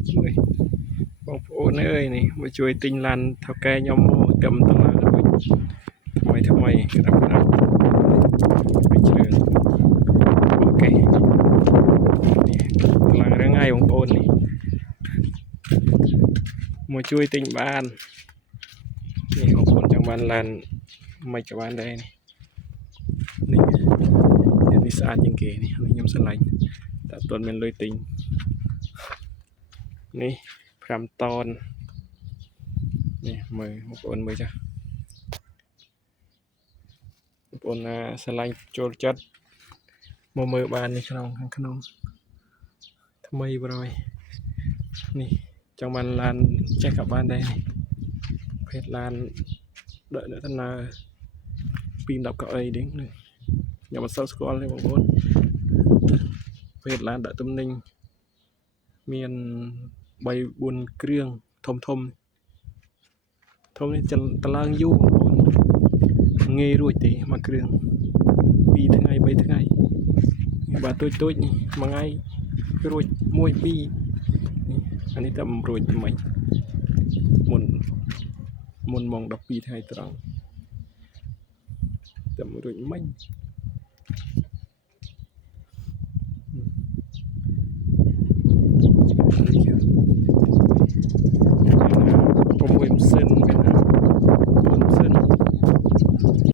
នេះបងប្អូនអើយនេះមកជួយទិញឡានថៅកែខ្ញុំមកត្រឹមតឡើងរួចថ្មីក្តាប់ពីជ្រឿនអូខេនេះតឡើងរឿងហើយបងប្អូននេះមកជួយទិញបាននេះបងប្អូនចង់បានឡានមិនក៏បានដែរនេះនេះស្អាតជាងគេនេះខ្ញុំស្រឡាញ់តែអត់ទាន់មានលុយទិញនេះ5តននេះមើលបងប្អូនមើលចាស់បងប្អូនណាស្រឡាញ់ចូលចិត្តមកមើលបាននេះខាងក្នុងថ្មីប្រយនេះចង់បានឡានចេះក៏បានដែរនេះភេទឡានដកអ្នកដំណើរ210កៅអីនេះខ្ញុំអត់សូវស្គាល់ទេបងប្អូនភេទឡានដាក់ទំនិញមាន3-4គ្រឿងធំនេះតឡើងយូរបងប្អូនងាយរួចទេមួយគ្រឿង2ថ្ងៃ3ថ្ងៃបាទទូចនេះមួយថ្ងៃរួច1 2អានេះតែមិនរួចមិនមុនម៉ោង12ថ្ងៃត្រង់តែរួចមិញ